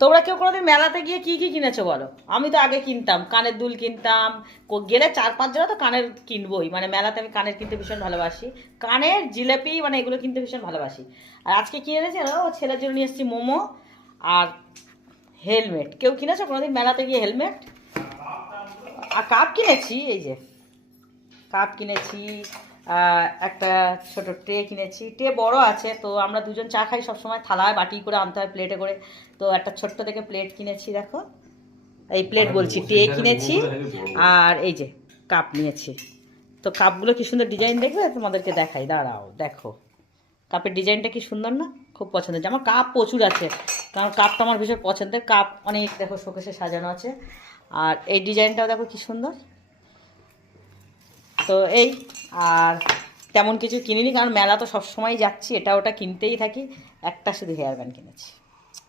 তোমরা কেউ কোনোদিন মেলাতে গিয়ে কি কি কিনেছো বলো? আমি তো আগে কিনতাম, কানের দুল কিনতাম, গেলে 4-5 জোড়া তো কানের কিনবই, মানে মেলাতে আমি কানের কিনতে ভীষণ ভালোবাসি, কানের জিলেপি মানে এগুলো কিনতে ভীষণ ভালোবাসি। আর আজকে কিনে এনেছি ও ছেলের জন্য নিয়ে এসেছি মোমো আর হেলমেট। কেউ কিনেছো কোনোদিন মেলাতে গিয়ে হেলমেট? আর কাপ কিনেছি, এই যে কাপ কিনেছি, একটা ছোট ট্রে কিনেছি, ট্রে বড় আছে তো আমরা দুজন চা খাই সবসময়, থালায় বাটি করে আনতে হয়, প্লেটে করে। তো একটা ছোট্ট থেকে প্লেট কিনেছি, দেখো এই প্লেট বলছি, ট্রে কিনেছি। আর এই যে কাপ নিয়েছি। তো কাপগুলো কি সুন্দর ডিজাইন, দেখবে তোমাদেরকে দেখাই, দাঁড়াও দেখো কাপের ডিজাইনটা কি সুন্দর না? খুব পছন্দের। আমার কাপ প্রচুর আছে, কারণ কাপটা আমার ভীষণ পছন্দের। কাপ অনেক দেখো শোকেসে সাজানো আছে। আর এই ডিজাইনটাও দেখো কি সুন্দর। তো এই, আর তেমন কিছু কিনিনি, কারণ মেলা তো সবসময় যাচ্ছি, এটা ওটা কিনতেই থাকি। একটা শুধু হেয়ার ব্যান্ড কিনেছি।